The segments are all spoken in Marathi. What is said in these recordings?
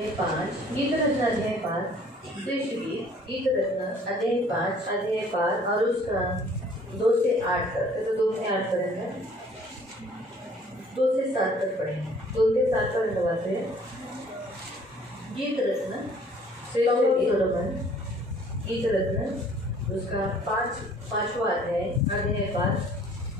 5 गीतरत्न अध्याय 5 गीत गीतरत्न अध्याय 5 और उसका 2 से 8 तक, तो 2 से 8 पर्यंत 2 से 7 तक पढ़ेंगे। 2 से 7 पर्यंत लगाते हैं। गीतरत्न सोलोमन गीतरत्न उसका 5वां अध्याय 5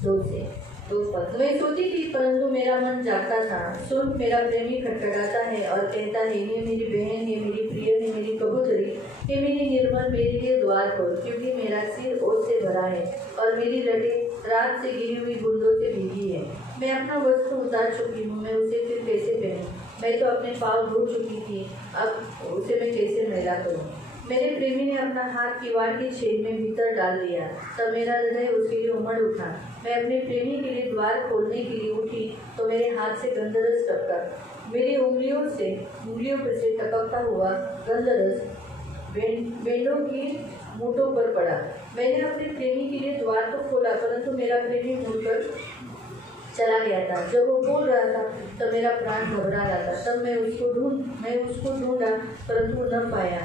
2 से 2 तक। मैं सोती थी परंतु मेरा मन जागता था। सुन, मेरा प्रेमी खटखटाता है और कहता है, ये मेरी बहन, ये मेरी प्रिय, ये मेरी कबूतरी, ये मेरी निर्मल, मेरे लिए द्वार खोल, क्योंकि मेरा सिर ओस से भरा है और मेरी लटें रात से गिरी हुई बूंदों से भीगी है। मैं अपना वस्त्र उतार चुकी हूँ, मैं उसे फिर कैसे पहनूं? मैं तो अपने पाँव धो चुकी थी, अब उसे मैं कैसे मैला करूँ? मेरे प्रेमी ने अपना हाथ किवाड़ के छेद में भीतर डाल दिया, तब मेरा हृदय उसके लिए उमड़ उठा। मैं अपने प्रेमी के लिए द्वार खोलने के लिए उठी तो मेरे हाथ से गंधरस टपका। मेरी उंगलियों पर से टपकता हुआ गंधरस बेंडों की मूठों पर पड़ा। मैंने अपने प्रेमी के लिए द्वार तो खोला, परंतु मेरा प्रेमी मुड़कर चला गया था। जब वो बोल रहा था तब मेरा प्राण घबरा रहा था। तब मैं उसको ढूंढा परंतु न पाया।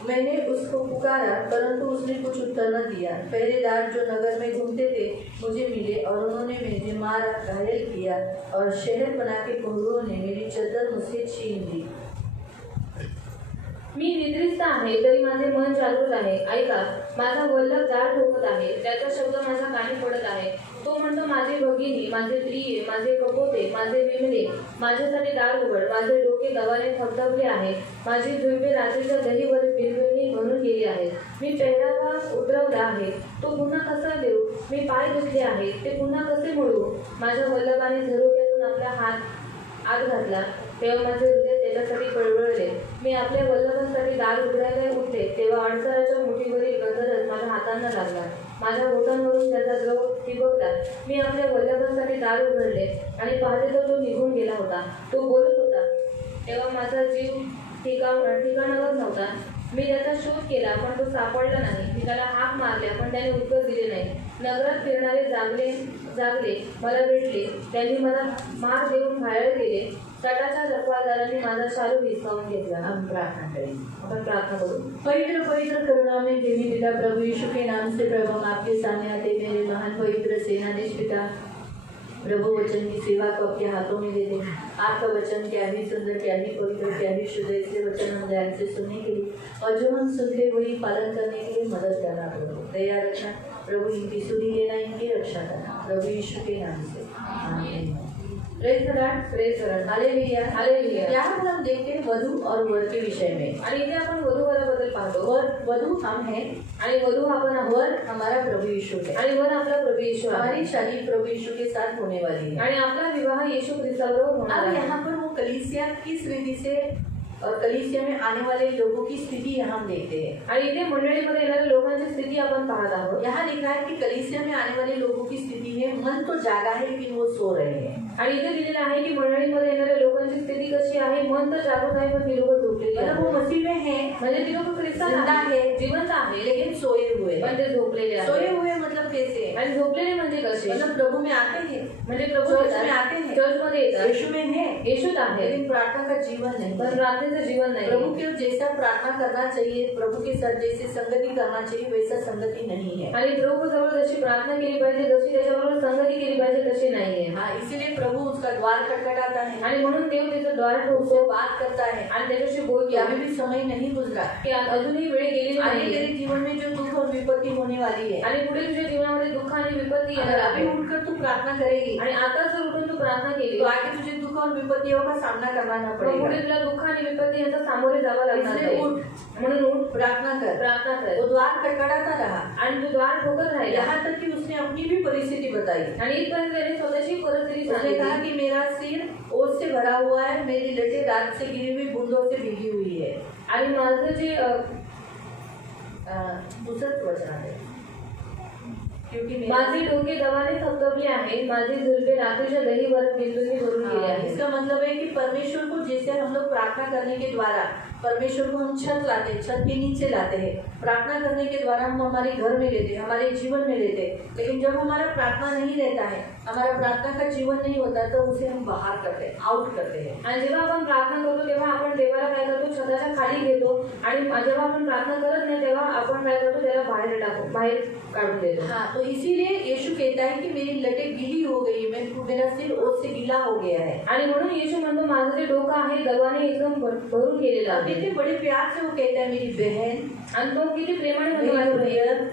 मैंने उसको पुकारा परंतु उसने कुछ उत्तर न दिया। पहरेदार जो नगर में घूमते थे मुझे मिले और उन्होंने मुझे मारा, घायल किया और शहर बना के पहरुओं ने मेरी चादर मुझसे छीन ली। मी निद्रिस्त आहे तरी माझे मन जागृत आहे. ऐका, माझा वल्लभ दार ठोकत आहे, त्याचा शब्द माझ्या कानी पडत आहे. तो म्हणतो, माझे भगिनी, माझे प्रिय, माझे कपोते, माझे विमले, माझ्यासाठी दार उघड. माझे डोके दवाने थबथबले आहे, माझी झुलपे रात्रीच्या दहीवर बिलबिलनी भरून गेली आहेत. मी पेहरावा उतरवला आहे, तो पुन्हा कसा देऊ? मी पाय धुतले आहे, ते पुन्हा कसे मोडू? माझ्या वल्लभाने झरोक्यातून आपला हात आत घातला, तेव्हा माझे हृदय त्याच्यासाठी कळवळले. मी आपल्या वल्लभासाठी दार उघडायला उठले, तेव्हा अडसराच्या मुठीवरील गंधरस माझ्या हातांना लागला. माझ्या बोटांवरून त्याचा द्रव ठिबकला. मी आपल्या वल्लभासाठी दार उघडले आणि पाहते तर तो निघून गेला होता. तो बोलत होता तेव्हा माझा जीव ठिकाणावर नव्हता. मी त्याचा शोध केला पण तो सापडला नाही. मी त्याला हाक मारल्या पण त्याने उत्तर दिले नाही. नगरात फिरणारे जागले मला भेटले, त्यांनी मला मार देऊन घायल केले. तटाच्या रखवालदारांनी माझा शालू हिसकावून घेतला. हम प्रार्थना करेंगे। आपण प्रार्थना करू। पवित्र पवित्र करुणा में देवी पिता प्रभु यीशु के नाम से प्रभु हम आपके सामने आते, मेरे महान पवित्र सेनाधीश पिता प्रभु, वचन की सेवा को आपके हाथों में दे दें। आपका वचन क्या ही सुंदर, क्या ही पवित्र, क्या ही शुद्ध, इसलिए वचन हम ध्यान से सुनने के लिए और जो हम सुनते वही पालन करने के लिए मदद करना प्रभु, दया रखना प्रभु, इनकी सुधि लेना, इनकी रक्षा करना प्रभु यीशु के नाम से, आमीन। Praise God, hallelujah, hallelujah. यहाँ पर हम देखते हैं वधू और वर के विषय में, आणि इथे आपण वधूवराबद्दल पाहतो. वधू हम हैं आणि वधू आपण आहोत, वर हमारा प्रभु यीशु है आणि वर आपला प्रभु येशू आहे. हमारी शादी प्रभु यीशु के साथ होने वाली है आणि आपला विवाह येशू ख्रिस्ताबरोबर होणार अब आहे. यहाँ पर वो कलीसिया किस विधि से और कलीसिया में आने वाले लोगों की स्थिति यहाँ हम देखते हैं। आणि इथे मंडळीमध्ये येणाऱ्या लोकांची स्थिती आपण पाहत आहोत. यहाँ लिखा है कि कलीसिया में आने वाले लोगों की स्थिति है, मन तो जागा है लेकिन वो सो रहे हैं। आणि इथे लिहिलेलं आहे की मंडळीमध्ये येणाऱ्या लोकांची स्थिती कशी आहे? मन तर जागृत आहे पण ती लोक झोपलेली आहेत. वो मसीह में है, म्हणजे ती लोक ख्रिस्तात जिंदा आहे, है, जिवंत आहे, लेकिन सोए हुए पण ते झोपलेले आहेत. सोए हुए मतलब कैसे? आणि झोपलेले म्हणजे कसे? मतलब प्रभु में आते हैं, म्हणजे प्रभू चर्च में आते हैं, चर्च मध्ये येतात, यीशु में है, येशूत आहे, लेकिन प्रार्थना का जीवन नहीं, पण प्रार्थनेचं जीवन नाही. प्रभु के जैसा प्रार्थना करना चाहिए, प्रभु के साथ जैसे संगति करना चाहिए वैसा संगति नहीं है। आणि प्रभू जवळ जशी प्रार्थना केली पाहिजे, जशी त्याच्याबरोबर संगती केली पाहिजे तशी नाहीये. हाँ, इसीलिए प्रभु उसका द्वार खटखटाता है आणि म्हणून देव त्याचं द्वार उससे ठोकतो बात करता है आणि त्याच्याशी बोलतो कि अभी भी समय नहीं गुजरा, की अजूनही वेळ गेलेली आगे नाही तेरे जीवन में जो दुख और विपत्ति होने वाली है, आणि पुढे तुझ्या जीवनामध्ये दुःख आणि विपत्ती अगर येणार अभी आहे. उठकर तू प्रार्थना करेगी आणि आता जर उठून तू प्रार्थना केली तो आगे तुझे दुख और विपत्तियों का सामना करना न तर पुढे पड़ेगा। तुला दुःख आणि विपत्ती यांचा सामोरे जावं लागणार इसलिए नाही. उठ, म्हणून उठ, प्रार्थना कर। प्रार्थना कर. वो द्वार खटखटाता रहा आणि तू द्वार ठोकत राहिला. यहाँ तक कि उसने अपनी भी परिस्थिति बताई। आणि इथपर्यंत त्याने स्वतःची परिस्थिती उसने कहा सांगितली कि मेरा सिर ओस से भरा हुआ है, मेरी लटें रात से गिरी हुई बूंदों से भीगी हुई है। आणि माझं जे दूसरा वचन है, क्योंकि माझे डोके दवाने थपथपले आहे, माझे झुलपे रात्रीच्या दहीवर बिंदूंनी भरून गेले आहे. इसका मतलब है कि परमेश्वर को जैसे हम लोग प्रार्थना करने के द्वारा परमेश्वर को हम छत लाते हैं, छत के नीचे लाते हैं, प्रार्थना करने के द्वारा हम हमारे घर में लेते हैं, हमारे जीवन में लेते हैं, लेकिन जब हमारा प्रार्थना नहीं रहता है, हमारा प्रार्थना का जीवन नहीं होता, तो उसे हम बाहर करते हैं, आउट करते हैं। आणि जेव्हा आपण प्रार्थना करतो तेव्हा आपण आणि जेव्हा आपण प्रार्थना करत नाही तेव्हा आपण काय करतो, त्याला बाहेर काढून देतो. हाँ, तो इसीलिए यीशु कहता है कि मेरी लटें गीली हो गई है, मेरा सिर ओस से गीला हो गया है. आणि म्हणून येशू म्हणतो माझं जे डोकं आहे दबाने एकदम भरून गेलेलं आहे. कितने बड़े प्यार से वो कहता है मेरी बहन, आणि तो किती प्रेमाने म्हणतो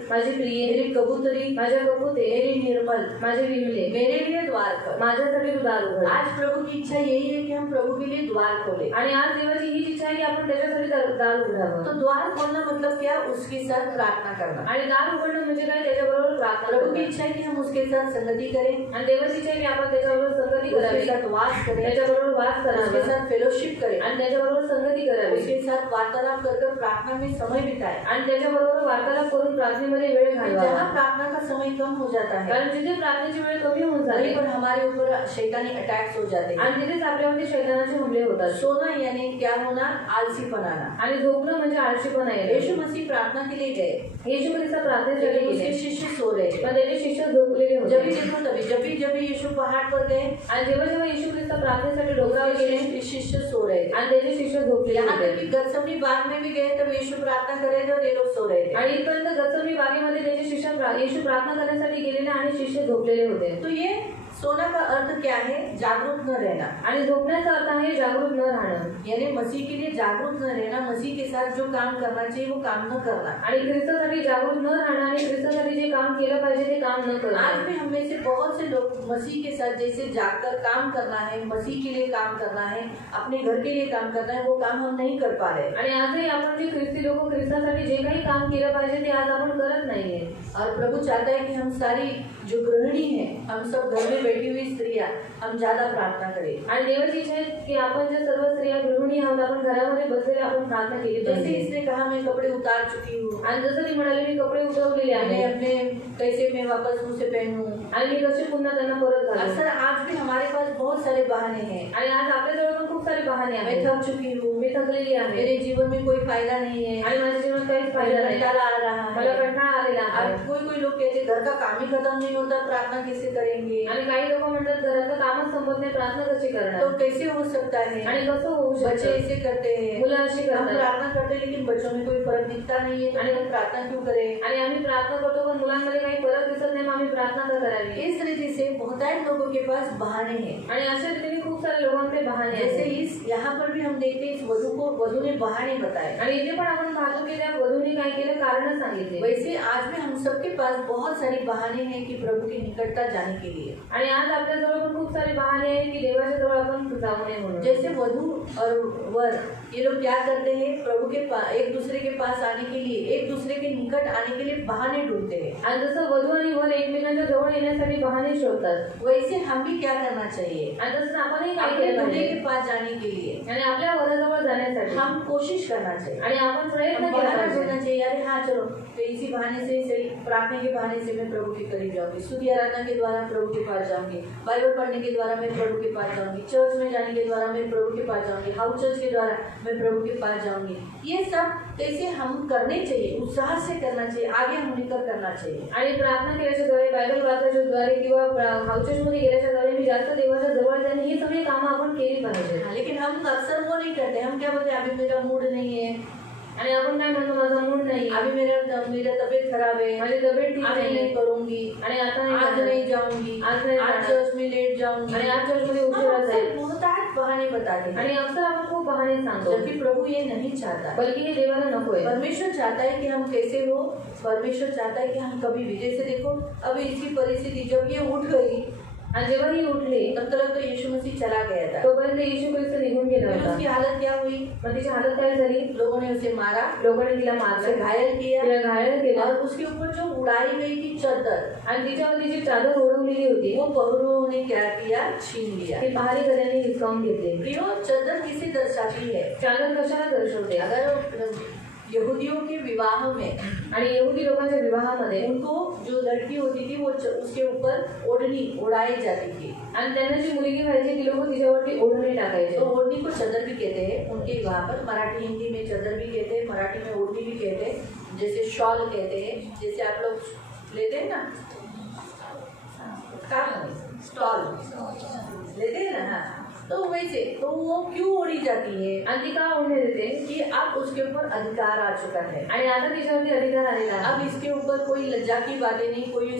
माझी प्रिय, मेरी कबूतरी, माझ्या कबूते, मेरी निर्मल, माझे विमले, मेरे लिए द्वार खोल. माझ्यासाठी तू दार उघड. आज प्रभु की इच्छा यही है कि हम प्रभु के लिए द्वार खोले. आणि आज देवाची हीच इच्छा आहे की आपण त्याच्यासाठी दार उघडावं. तो द्वार खोलना मतलब क्या, उसके साथ प्रार्थना करना. आणि दार उघडणं म्हणजे काय, त्याच्याबरोबर प्रार्थना. प्रभु की इच्छा है कि हम उसके साथ संगति करें. आणि देवाची इच्छा आहे की आपण त्याच्याबरोबर संगती करावी, उसके साथ वास करें, त्याच्याबरोबर वास करावा, उसके साथ फेलोशिप करें, आणि त्याच्याबरोबर संगती करावी, उसके साथ वार्तालाप कर प्रार्थना में समय बिताए. आणि त्याच्याबरोबर वार्तालाप करून प्रार्थनेमध्ये वेळ घालवावा. जहाँ प्रार्थना का समय कम हो जाता है, कारण जिथे प्रार्थनेची वेळ कमी होऊन जाते, वहीं पर हमारे ऊपर शैतानी अटैक्स हो जाते हैं. आणि तिथेच आपल्यावरती शैतानाचे हमले होतात. सोना यानी क्या होना, आलसी बनाना. आणि झोपणं म्हणजे आळशीपणा येणं. यीशु मसीह प्रार्थना के लिए गए, येशू ख्रिस्त प्रार्थनेसाठी लेकिन गेले, उसके शिष्य सो रहे थे. पण त्याचे शिष्य झोपलेले होते. जब भी देखो तभी, जब भी यीशु पहाड़ पर गए, आणि जेव्हा येशू ख्रिस्त प्रार्थनेसाठी डोंगरावर गेले, उसके शिष्य सो रहे थे. आणि त्याचे शिष्य झोपलेले यहाँ होते. तक कि गत्समनी बाग में भी गए तब यीशु प्रार्थना कर रहे थे और ये लोग सो रहे थे. आणि इथपर्यंत गत्समनी बागेमध्ये त्याचे शिष्य येशू प्रार्थना करण्यासाठी गेलेले आणि शिष्य झोपलेले होते. तो ये सोना का अर्थ क्या है, जागरूक न रहना. आणि झोपण्याचा अर्थ आहे जागरूक न राहणं. यानी मसीह के लिए जागरूक न रहना, मसीह के साथ जो काम करना चाहिए वो काम न करना. आणि ख्रिस्तासाठी जागरूक न राहणं आणि ख्रिस्तासाठी जे काम केलं पाहिजे ते काम न करणं. आज भी हम में से बहुत से लोग मसीह के साथ जैसे जागकर काम करना है, मसीह के लिए काम करना है, अपने घर के लिए काम करना है, वो काम हम नहीं कर पा रहे. आणि आजही आपण जे ख्रिस्ती लोक ख्रिस्तासाठी जे काही काम केलं पाहिजे ते आज आपण करत नाहीये. और प्रभु चाहता है कि हम सारी जो गृहिणी है, हम सब घर में बैठी हुई स्त्रियां, हम ज्यादा प्रार्थना करें. आणि देवाची इच्छा आहे की आपण जे सर्व स्त्रिया गृहिणी आहोत, आपण घरामध्ये बसलेले आपण प्रार्थना केली जैसे पाहिजे. इसने कहा मैं कपड़े उतार चुकी हूँ, आणि जसं ती म्हणाली मी कपडे उतरवलेले मैंने आहे अपने कैसे मैं वापस उसे पहनूं. आणि मी कसे पुन्हा त्यांना परत घालू. अक्सर आज भी हमारे पास बहुत सारे बहाने हैं. आणि आज आपल्याजवळ पण खूप सारे बहाने मैं आहेत. थक चुकी हूँ, मी थकलेली आहे, मेरे जीवन में कोई फायदा नहीं है, आणि माझ्या जीवनात काहीच फायदा नाही, कंटाळा आ रहा मला है. कंटाळा आलेला आहे. और कोई लोग कहते घर का काम ही खत्म नहीं होता, प्रार्थना कैसे करेंगे. आणि काही लोक म्हणतात घराचं कामच संपत नाही, प्रार्थना कशी करणार. तो कैसे हो सकता है, आणि कसं होऊ बच्चे शकतं. ऐसे करते हैं, मुलं अशी हम करतात. प्रार्थना करते हैं लेकिन बच्चों में कोई फर्क दिखता नहीं है, आणि हम प्रार्थना क्यों करें. आणि आम्ही प्रार्थना करतो पण मुलांमध्ये काही फरक दिसत नाही, मग आम्ही प्रार्थना का करावी. इस रीति से बहुतायत लोगों के पास बहाने हैं. आणि अशा रीतीने खूप सारे लोकांचे बहाने जैसे आहेत. इस यहाँ पर भी हम देखते हैं इस वधु ने बहाने बताए. आणि इथे पण आपण पाहतो की त्या वधूने काय केलं, कारण सांगितले. वैसे आज भी हम सबके पास बहुत सारे बहाने हैं कि प्रभु की निकटता जाने के लिए. आणि आज आपल्याजवळ पण खूप सारे बहाने आहेत की देवाच्या जवळ आपण जाऊ नये म्हणून. जैसे वधु और वर ये लोग क्या करते हैं, प्रभु के एक दूसरे के पास आने के लिए, एक दूसरे के निकट आने के लिए बहाने ढूंढते हैं. आणि जसं वधू आणि वर एकमेकांच्या जवळ येण्यासाठी बहाने शोधतात, वैसे हम भी क्या करना चाहिए, आणि तसं आपणही काय अपने केलं दूल्हे पाहिजे. के पास जाने के लिए आणि आपल्या वराजवळ जाण्यासाठी हम कोशिश करना चाहिए. आणि आपण प्रयत्न हम केला बहाना पाहिजे. ढूंढना चाहिए. अरे हाँ चलो, तो इसी बहाने से सही, प्रार्थना के बहाने से मैं प्रभु के करीब जाऊंगी, स्तुति आराधना के द्वारा प्रभु के पास जाऊंगी, बाइबल पढ़ने के द्वारा मैं प्रभु के पास जाऊंगी, चर्च में जाने के द्वारा मैं प्रभु के पास जाऊंगी, हाउस चर्च के द्वारा मैं प्रभु के पास जाऊंगी. ये सब कैसे हम करने चाहिए, उत्साह से करना चाहिए, आगे हम निकल करना चाहिए. आणि प्रार्थना केल्याच्या द्वारे, बायबल वाचल्याच्या द्वारे किंवा हाऊचर्चमध्ये गेल्याच्या द्वारे मी जास्त देवाच्या जवळ जाणे, ही सगळी कामं आपण केली पाहिजे. लेकिन हम अक्सर वो नहीं करते. हम क्या बोलते हैं, अभी मेरा मूड नहीं है, आणि आपण काय म्हणतो, माझा मूड नाही, अभी मेरा तबीयत खराब है, माझी तब्येत ठीक अभी नाही, नहीं करूंगी, आणि आता नाही आज करणार. नहीं जाऊंगी, आज नहीं आज जाणार. चर्च में लेट जाऊंगी, आणि आज चर्चमध्ये उशिरा जाईल. बहुतायत बहाने बताते हैं. आणि अक्सर आपण खूप बहाने सांगतो, जबकि प्रभु ये नहीं चाहता. बल्कि हे देवाला नकोय. परमेश्वर चाहता है कि हम कैसे हो. परमेश्वर चाहता है कि हम कभी भी, जैसे देखो अभी इसकी परिस्थिति, जब ये उठ गई, आणि जेव्हा ही उठली तब तक तो यीशु मसीह चला गया था. तोपर्यंत येशू ख्रिस्त निघून गेला फिर होता. उसकी हालत क्या हुई, मग तिची हालत काय झाली, लोगों ने उसे मारा, लोकांनी तिला उसे मारलं, घायल किया, तिला घायल केलं, और उसके ऊपर जो उड़ाई गई थी चादर, आणि तिच्यावरती जी चादर ओढवलेली होती वो पहरुओं ने क्या किया, छीन लिया. ती पहारेकऱ्यांनी हिसकावून घेतली. प्रियो, चादर किसे दर्शाती है. चादर कशाला दर्शवते. अगर यहूदियों के विवाह में, आणि यहुदी लोकांच्या विवाहामध्ये उनको जो लड़की होती थी वो उसके ऊपर ओढ़नी उड़ाई जाती थी. आणि त्यांना जी मुलगी व्हायची ती लोक तिच्यावरती ओढणी टाकायचे. तो ओढ़नी को चादर भी कहते हैं उनके वहाँ पर. मराठी हिंदी में चादर भी कहते हैं, मराठी में ओढ़नी भी कहते हैं, जैसे शॉल कहते हैं, जैसे आप लोग लेते हैं ना, स्टॉल लेते हैं ना. हाँ, तो वैसे तो वो क्यों ओढ़ी जाती है आणि ती का ओढणे देते कि अब उसके ऊपर अधिकार आ चुका है। आणि आता तिच्यावरती अधिकार आलेला आहे। अब इसके ऊपर कोई लज्जा की बातें नहीं, कोई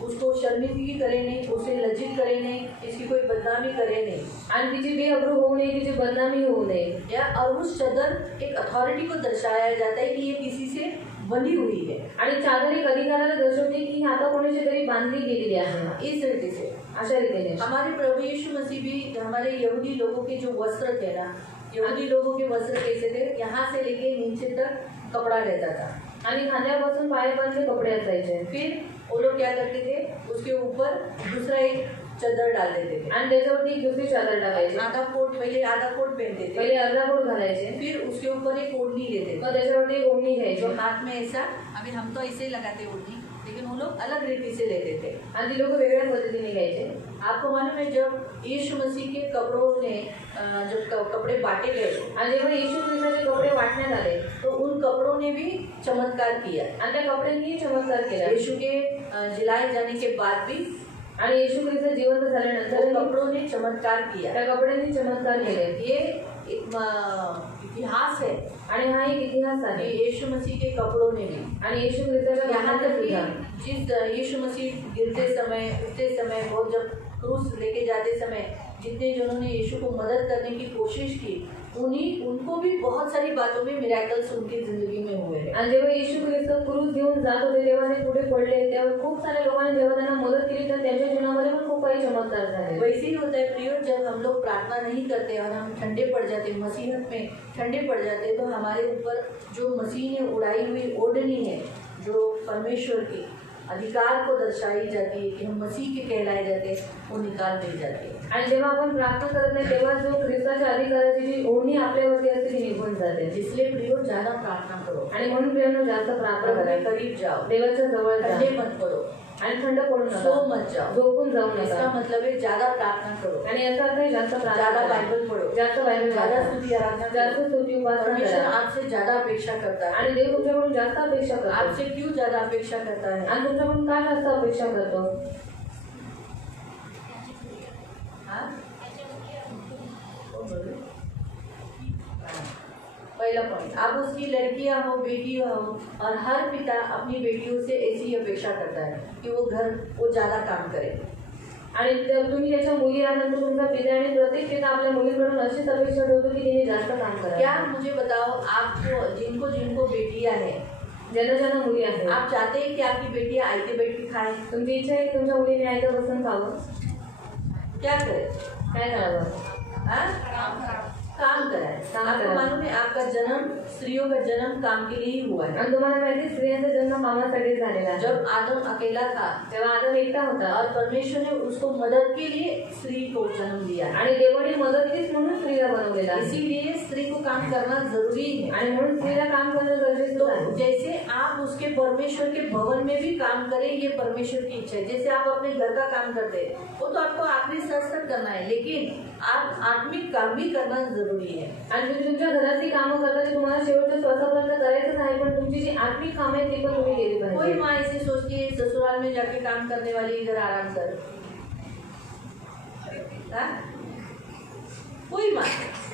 उसको शर्मिंदगी करे नहीं, उसे लज्जित करे नहीं, इसकी कोई बदनामी करे नहीं आणि तिची बेअब्रू होऊ नये, तिची बदनामी होऊ नये। या और उस चादर एक अथॉरिटी को दर्शाया जाता है कि ये किसी से बंधी हुई है आणि चादर एक अधिकाराला दर्शवते की आता कोणाची तरी बांधली गेलेली आहे। इस रीति से अशा रीतीने हमारे प्रभु यीशु मसीह भी हमारे यहूदी लोगों के जो वस्त्र थे ना, यहूदी लोगों के वस्त्र कैसे थे, यहाँ से लेके नीचे तक कपड़ा रहता था आणि खांद्यापासून पायापर्यंत कपडे असायचे। फिर वो लोग क्या करते थे, उसके ऊपर दूसरा एक चादर डाल देते थे आणि त्याच्यावरती एक दुसरी चादर टाकायची। आधा कोट, पहले आधा कोट पहनते थे, पहिले अर्धा कोट घालायचे, फिर उसके ऊपर एक ओढ़नी लेते थे, मग त्याच्यावरती एक ओढणी घ्यायची जो हाथ में ऐसा, अभी हम तो ऐसे ही लगाते ओढ़नी, लेकिन वो लोग अलग रीति से लेते थे आणि ती लोक वेगळ्या पद्धतीने घ्यायचे। आपको मालूम है जब यीशु मसीह के कपड़ों ने जब कपड़े बांटे गए आणि जेव्हा येशू ख्रिस्ताचे कपडे वाटण्यात आले तो उन कपड़ों ने भी चमत्कार किया आणि त्या कपड्यांनी चमत्कार केला। यीशु के जिलाए जाने के बाद भी आणि येशू ख्रिस्त जिवंत झाल्यानंतर कपड़ों ने चमत्कार किया। त्या कपड्यांनी चमत्कार केले। ये एक इतिहास है आणि हा एक इतिहास आहे यीशु मसीह के कपड़ों ने भी। आणि येशू ख्रिस्ताच्या यहाँ कपड्यांचा तक सुद्धा कि जिस यीशु मसीह गिरते समय, उठते समय, बहुत जब क्रूस लेके जाते समय जितने जनों ने यीशु को मदद करने की कोशिश की, उनको भी बहुत सारी बातों में मिरेकल्स उनकी जिंदगी में हुए हैं। आणि जेव्हा येशू ख्रिस्त क्रूस घेऊन जात होते तेव्हा ते पुढे पडले, तेव्हा खूप साऱ्या लोकांनी जेव्हा त्यांना मदत केली तर त्यांच्या जीवनामध्ये पण खूप काही चमत्कार झाले। वैसे ही होता है प्रियो, जब हम लोग प्रार्थना नहीं करते और हम ठंडे पड़ जाते, मसीहत में ठंडे पड़ जाते, तो हमारे ऊपर जो मसीह ने उड़ाई हुई ओढ़नी है, जो परमेश्वर की अधिकार को दर्शाई जाती है कि हम मसीह के कहलाए जाते हैं, वो निकाल दी जाती है। आणि जेव्हा आपण प्रार्थना करत नाही तेव्हा जो ख्रिस्ताच्या अधिकाराची जी ओढणी आपल्यावरती असते ती निघून जाते। इसलिए प्रियो ज्यादा प्रार्थना करो आणि म्हणून प्रियांनो जास्त प्रार्थना प्रभु करा, के करीब जाओ, देवाच्या जवळ जा ठंडे मत पड़ो, आणि थंड पडू सो नका, मत जाओ, झोपून जाऊ इसका नका। मतलब है ज्यादा प्रार्थना करो, आणि याचा अर्थ आहे जास्त प्रार्थना ज्यादा करा, बाइबल पढ़ो, जास्त बायबल ज्यादा वाचा, स्तुति आराधना जास्त करो। स्तुती उपासना परमेश्वर करा। आपसे ज्यादा अपेक्षा करता है। आणि देव तुमच्याकडून जास्त अपेक्षा करतो। आपसे क्यों ज्यादा अपेक्षा करता है? आणि तुमच्याकडून का जास्त अपेक्षा करतो? हाँ? पहला पॉइंट, आप उसकी लड़कियां हो, बेटियां हो, और हर पिता अपनी बेटियों से ऐसी अपेक्षा करता है कि वो ज्यादा काम करे। आणि तुम्ही त्याच्या मुली आल्यानंतर तुमचा पिता आणि प्रत्येक पिता आपल्या मुलीकडून अशीच अपेक्षा ठेवतो की तिने जास्त काम करावं। क्या मुझे बताओ, आपको जिनको बेटियां हैं, ज्यांना मुली आहेत, आप चाहते हैं कि आपकी बेटियां आयते बैठ के खाएं? तुमची इच्छा आहे की तुमच्या मुलीने आयतं बसून खावं? क्या करे? काय करावं? काम कराए। काम आपको कराए। मालूम है आपका जन्म, स्त्रियों का जन्म काम के लिए ही हुआ है। आणि तुम्हाला माहिती आहे स्त्रियांचा जन्म कामासाठी झालेला आहे। जब आदम अकेला था, तेव्हा आदम एकटा होता और परमेश्वर ने उसको मदद के लिए स्त्री को जन्म दिया, आणि देवाने मदतीच म्हणून स्त्रीला बनवलेला आहे। इसीलिए स्त्री को काम करना जरूरी है। आणि म्हणून स्त्रीला काम करणं गरजेचं आहे। तो जैसे आप उसके परमेश्वर के भवन में भी काम करें, ये परमेश्वर की इच्छा है। जैसे आप अपने घर का काम करते हैं, वो तो आपको आखिरी स्तर करना है, लेकिन आप आत्मिक काम भी करना जरूरी है। आणि तुम्ही तुमच्या घरातली कामं करता ते तुम्हाला शेवटच्या श्वासापर्यंत करायचंच आहे, पण तुमची जी आत्मिक कामं आहेत ती पण तुम्ही केली कोई पाहिजे। माँ ऐसे सोचती है ससुराल में जाके काम करने वाली इधर आराम कर, कोई माँ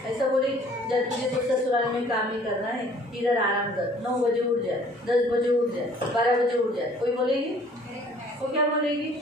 ऐसा बोले जब तुझे तो ससुराल में काम ही करना है, इधर आराम कर, 9 बजे उठ जाए, 10 बजे उठ जाए, 12 बजे उठ जाए, कोई बोलेगी? वो क्या बोलेगी?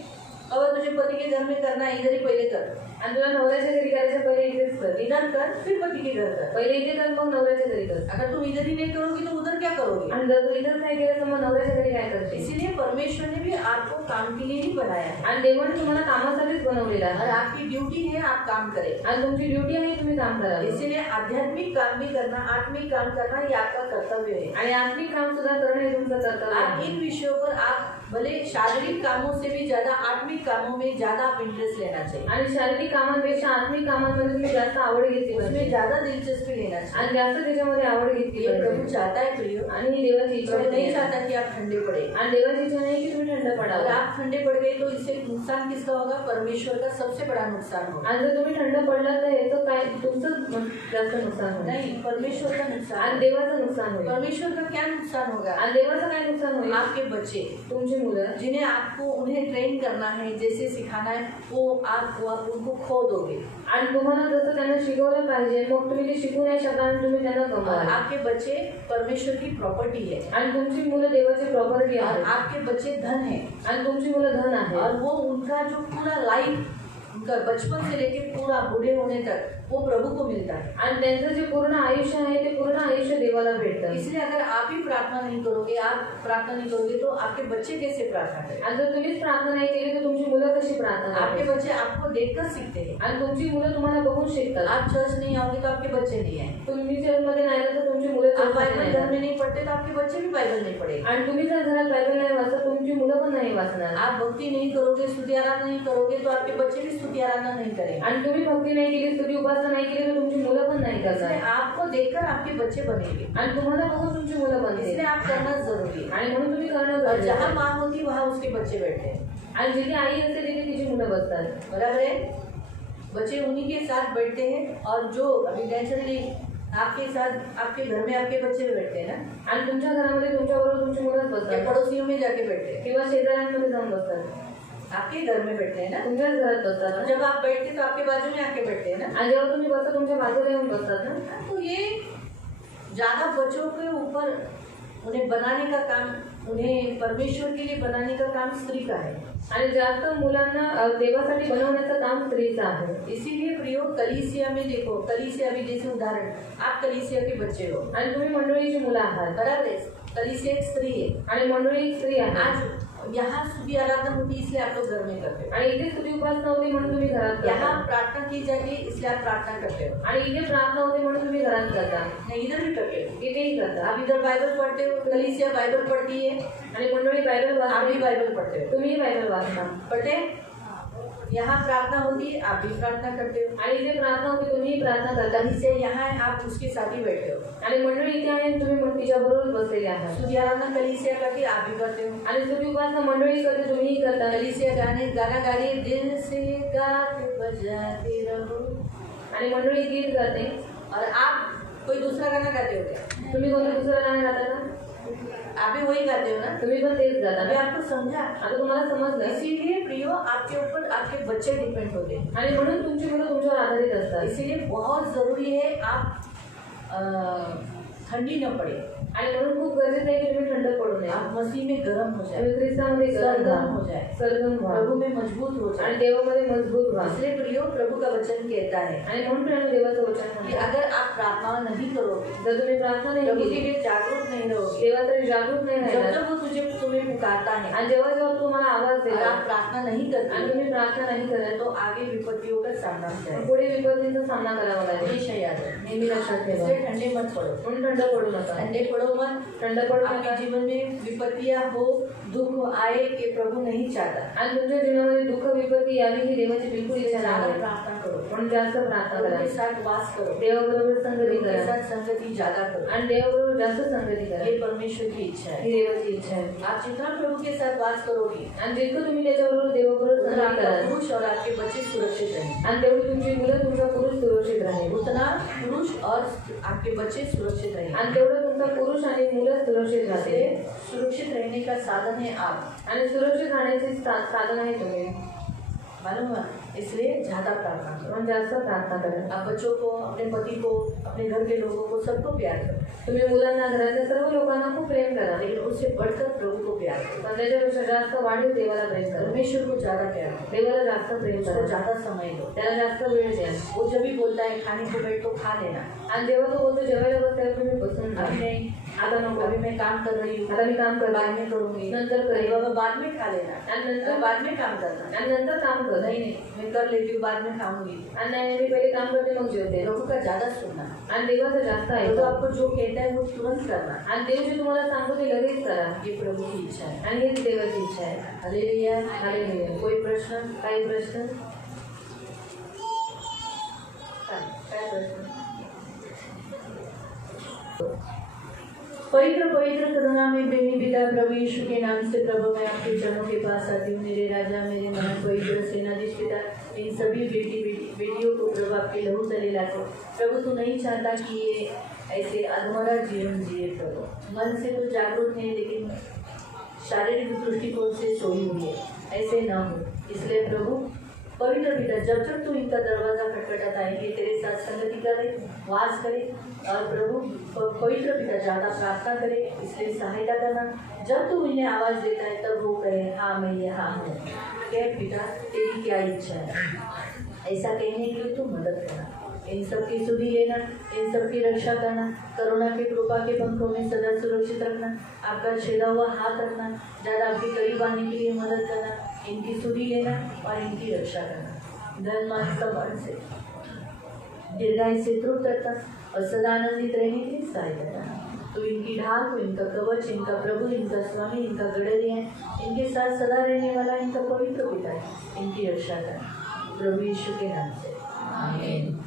अगर तुझे पति के घर में करना है, इधर ही पहले कर, आणि तुला नवऱ्याच्या घरी करायचं पहिले इथेच कर, इधर कर, फिर पति के घर कर। पहिले इथे कर मग नवऱ्याच्या घरी कर। अगर तुम इधर ही नहीं करोगी तो उधर क्या करोगी? आणि जर तू इथंच नाही केलं तर मग नवऱ्याच्या घरी काय करते? इसीलिए परमेश्वर ने भी आपको काम के लिए ही बनाया है, आणि देवाने तुम्हाला कामासाठीच बनवलेला और आहे, आपकी ड्यूटी है आप काम करें। आणि तुमची ड्युटी आहे तुम्ही काम करा। इसीलिए आध्यात्मिक काम भी करना, आत्मिक काम करना ये आपका कर्तव्य है। आणि आत्मिक काम सुद्धा करणं हे तुमचं कर्तव्य आप आहे। इन विषयों पर आप भले शारीरिक कामों से भी ज्यादा आत्मिक कामों में ज्यादा आप इंटरेस्ट लेना चाहिए, आणि शारीरिक कामांपेक्षा आत्मिक कामांमध्ये तुम्ही जास्त आवड घेतली उसमें पाहिजे, ज्यादा दिलचस्पी लेना चाहिए। आणि जास्त त्याच्यामध्ये आवड घेतली ये प्रभु पाहिजे। चाहता है प्रियो, आणि ही देवाची इच्छा प्रभु नहीं आहे। चाहता कि आप ठंडे पड़े, आणि देवाची इच्छा नाही की तुम्ही थंड अगर पडावं। आप ठंडे पड़ गए तो इससे नुकसान किसका होगा? परमेश्वर का सबसे बड़ा नुकसान होगा। आणि जर तुम्ही थंड पडला तर याचं काय तुमचं जास्त नुकसान होईल, नहीं, परमेश्वर का आणि नुकसान। देवाचं नुकसान होईल। परमेश्वर का क्या नुकसान होगा? आणि देवाचं काय नुकसान होईल? आपके बच्चे, तुमची मुलं जिन्हें आपको उन्हें ट्रेन करना है, जैसे सिखाना है, वो आप उनको खो दोगे। आणि तुम्हाला जसं त्यांना शिकवलं पाहिजे मग तुम्ही ते शिकू नाही शकता आणि तुम्ही त्यांना और गमवाल। आपके बच्चे परमेश्वर की प्रॉपर्टी है आणि तुमची मुलं देवाची प्रॉपर्टी और आहेत आपके बच्चे धन है आणि तुमची मुलं धन आहे और वो उनका जो पूरा लाइफ, उनका बचपन से लेके पूरा बूढ़े होने तक वो प्रभु को मिलता है। आणि त्यांचं जे पूर्ण आयुष्य आहे ते पूर्ण आयुष्य देवाला भेटतं। इसलिए अगर आप ही प्रार्थना नहीं करोगे, आप प्रार्थना नहीं करोगे तो आपके बच्चे कैसे प्रार्थना करेंगे? आणि जर तुम्हीच प्रार्थना नाही केली तर तुमची मुलं कशी प्रार्थना आपके करतील? बच्चे आपको देखकर सीखते हैं। आणि तुमची मुलं तुम्हाला बघून शिकतात। आप चर्च नहीं आओगे तो आपके बच्चे नहीं आए। तुम्ही चर्चमध्ये नाही आले तर तुमची मुलं आप चर्चमध्ये बाइबल नाही घर येणार। में नहीं पढ़ते तो आपके बच्चे भी बाइबल नहीं पढ़ेंगे। आणि तुम्ही जर घरात बायबल नाही वाचत तुमची मुलं पण नाही वाचणार। आप भक्ति नहीं करोगे, स्तुति आराधना नहीं करोगे तो आपके बच्चे भी स्तुति आराधना नहीं करेंगे। आणि तुम्ही भक्ती नाही केली स्तुती उपासना नाही केली तर तुमची मुलं पण नाही इसलिए करणार। आपको देखकर आपके बच्चे बनेंगे। आणि तुम्हाला बघून तुमची मुलं बनतील इसलिए आप करना जरूरी है। आणि म्हणून तुम्ही करणं और गरजेचं जहाँ आहे। माँ होती वहाँ उसके बच्चे बैठते हैं। आणि जिथे आई असते तिथे तिची मुलं बसतात। बराबर है, बच्चे उन्हीं के साथ बैठते हैं। और जो अभी नेचुरली आपके साथ आपके घर में आपके बच्चे भी बैठते हैं ना, आणि तुमच्या घरामध्ये तुमच्याबरोबर तुमची मुलंच या बसतात पड़ोसियों में जाके बैठते हैं, किंवा शेजाऱ्यांमध्ये जाऊन बसतात, आपके घर में बैठते हैं ना। तुमच्याच घरात बसतात और ना। जब आप बैठते तो आपके बाजू में आके बैठते हैं ना। आणि जेव्हा तुम्ही बसता तुमच्या बाजूला येऊन बसतात ना। तो ये ज्यादा बच्चों के ऊपर उन्हें बनाने का काम, उन्हें परमेश्वर के लिए बनाने का काम स्त्री का है। आणि जास्त मुलांना देवासाठी बनवण्याचं काम स्त्रीचं आहे। इसीलिए प्रियो, कलीसिया में देखो, कलीसिया भी जैसे उदाहरण, आप कलीसिया के बच्चे हो आणि तुम्ही मंडळीची मुलं आहात। बराबर है, कलीसिया एक स्त्री है। आणि मंडळी एक स्त्री आहे। आज यहाँ स्तुति आराधना होती है इसलिए आप लोग घर में करते हो। आणि इथे स्तुती उपासना होती म्हणून तुम्ही घरात करता। यहाँ प्रार्थना की जाती है इसलिए आप प्रार्थना करते हो। आणि इथे प्रार्थना होते म्हणून तुम्ही घरात करता। नहीं, इधर भी करते हो। इथेही करता। आप इधर बाइबल पढ़ते हो, कलीसिया बाइबल पढ़ती है, आणि मंडळी बायबल आप भी वाचते, बाइबल पढ़ते हो। तुम्ही बायबल वाचता। पढ़ते हैं? यहाँ प्रार्थना होती है, आप भी प्रार्थना करते हो। आणि इथे प्रार्थना होती तुम्ही प्रार्थना करता। कलीसिया यहाँ है, आप उसके साथ ही बैठे हो। आणि मंडळी इथे आहे आणि तुम्ही मग तिच्याबरोबर बसलेले आहात। स्तुति आराधना कलीसिया करती है, आप भी करते हो। आणि स्तुती उपासना मंडळी करते तुम्हीही करता। कलीसिया गाना गा रही है, दिल से गाते बजाते रहो। आणि मंडळी गीत गाते और आप कोई दूसरा गाना गाते हो क्या? तुम्ही कोणतं दुसरं गाणं गाता का? आप भी वही गाते हो ना? तुम्ही पण तेच गाता अभी ना? आपको समझा? आता तुम्हाला समजलं। इसीलिए प्रियो, आपके ऊपर आपके बच्चे डिपेंड होते हैं। आणि म्हणून तुमची मुलं तुमच्यावर आधारित असतात। इसीलिए बहुत जरूरी है आप ठंडी न पड़े। आणि म्हणून खूप गरजेचं आहे की तुम्ही थंड पडू नये। आप मसीह में गर्म हो जाए, तुम्ही ख्रिस्तामध्ये सरगर्म हो जाए, सरगम व्हा प्रभु में मजबूत हो आणि जाए। देवामध्ये मजबूत व्हा। इसलिए प्रियो, प्रभु का वचन कहता है आणि म्हणून प्रेम देवाचं वचन कि म्हणतं, अगर आप प्रार्थना नहीं करोगे, जर तुम्ही प्रार्थना नाही प्रभु के केली, लिए जागरूक नहीं रहोगे, देवासाठी जागरूक नाही जब राहिला जब वो तुम्हें पुकारता है आणि जेव्हा जेव्हा तुम्हाला आवाज और देतो आप प्रार्थना नहीं करते आणि तुम्ही प्रार्थना नाही करत तो आगे विपत्तियों का सामना हो जाएगा। पुढे विपत्तींचा सामना करावा लागेल। हमेशा याद है, नेहमी लक्षात ठेवा। इसलिए ठंडे मत पड़ो, म्हणून थंड पडू नका। ठंडे पड़ो मत। थंड पडू आपके नका। जीवन में विपत्तियां हो, दुख आए कि प्रभु नहीं चाहता। आणि तुमच्या जीवनामध्ये दुःख विपत्ती यावी ही देवाची बिलकुल इच्छा ज्यादा नाही। प्रार्थना करो, म्हणून जास्त प्रार्थना प्रभु करा, के साथ वास करो, देवाबरोबर संगती प्रभु के करा साथ संगति ज्यादा करो। आणि देवाबरोबर जास्त संगती करा। ये परमेश्वर की इच्छा है। ही देवाची इच्छा आहे। आप जितना प्रभु के साथ वास करोगे, आणि जितकं तुम्ही त्याच्याबरोबर देवाबरोबर उतना संगती आपका कराल पुरुष और आपके बच्चे सुरक्षित रहेंगे। आणि तेवढी तुमची मुलं तुमचा पुरुष सुरक्षित राहील उतना पुरुष और आपके बच्चे सुरक्षित रहेंगे। आणि तेवढं तुमचा पुरुष आणि मुलं सुरक्षित राहतील। इसलिए सुरक्षित रहने का साधन है आप, आणि सुरक्षित राहण्याचे साधन आहे तुम्ही, मालूम है? इसलिए ज्यादा प्रार्थना करो। म्हणून जास्त प्रार्थना करा। आप बच्चों को, अपने पति को, अपने घर के लोगों को, सबको प्यार करो, तुम्ही मुलांना, घरातल्या सर्व लोकांना खूप प्रेम करा, लेकिन उससे बढ़कर प्रभु को प्यार करो। पण त्याच्यापेक्षा जास्त वाढीव देवाला प्रेम करा। परमेश्वर को ज्यादा प्यार करो, देवाला जास्त प्रेम उसको करा, ज्यादा समय दो। त्याला जास्त वेळ द्या। वो जब भी बोलता है खाने को बैठ तो खा लेना, आणि जेव्हा तो बोलतो जेवायला बसल्यावर तुम्ही बसून अभी जा। नहीं, आता नको, अभी मैं काम कर रही हूँ, आता मी काम बाद करते, में करूंगी, नंतर अरे करेन, बाबा बाद में खा लेना, आणि नंतर बाद में काम करना। आणि नंतर काम कर। नहीं नहीं, मैं कर लेती हूँ, बाद में खाऊंगी। आणि नाही मी पहिले काम करते मग जेवते। प्रभु का ज्यादा सुनना, आणि देवाचं जास्त तो आहे। आपको जो कहता है वो तुरंत करना। आणि देव जे तुम्हाला सांगतो ते लगेच करा, ये प्रभु की इच्छा है। आणि हीच देवाची इच्छा आहे। Hallelujah, hallelujah. कोई प्रश्न? काही प्रश्न? काय प्रश्न? पवित्र पवित्र करुणा में प्रेमी पिता प्रभु यीशु के नाम से प्रभु मैं आपके चरणों के पास आती हूँ। मेरे राजा, मेरे महान पवित्र सेनाधीश पिता, इन सभी बेटियों को प्रभु आपके लहू तले लाको। प्रभु तू नहीं चाहता कि ये ऐसे अधमरा जीवन जिए प्रभु। मन से तो जागरूक है लेकिन शारीरिक दृष्टिकोण से सोई हुई है, ऐसे ना हो। इसलिए प्रभु पवित्र पिता, जब जब तू इनका दरवाजा खटखटाता है, ये तेरे साथ संगति करे, वास करे। और प्रभु पवित्र पिता ज़्यादा प्रार्थना करे, इसलिए सहायता करना। जब तू इन्हें आवाज़ देता है तब वो कहे हाँ मैं यहाँ हूँ। कह पिता तेरी क्या इच्छा है, ऐसा कहने के लिए तू मदद करना। इन सब की सुधि लेना, इन सब की रक्षा करना, करुणा के कृपा के पंखों में सदा सुरक्षित रखना, आपका छेदा हुआ हाथ रखना, ज़्यादा आपके करीब आने के लिए मदद करना, इनकी सुधि लेना और इनकी रक्षा करना। धन मान सम्मान से दीर्घायु से तृप्त रखना और सदा आनंदित रहने की सहायता करना। तो इनकी ढाल को, इनका कवच, इनका प्रभु, इनका स्वामी, इनका गड़रिया है, इनके साथ सदा रहने वाला इनका पवित्र पिता है, इनकी रक्षा करना प्रभु यीशु के नाम से, आमीन।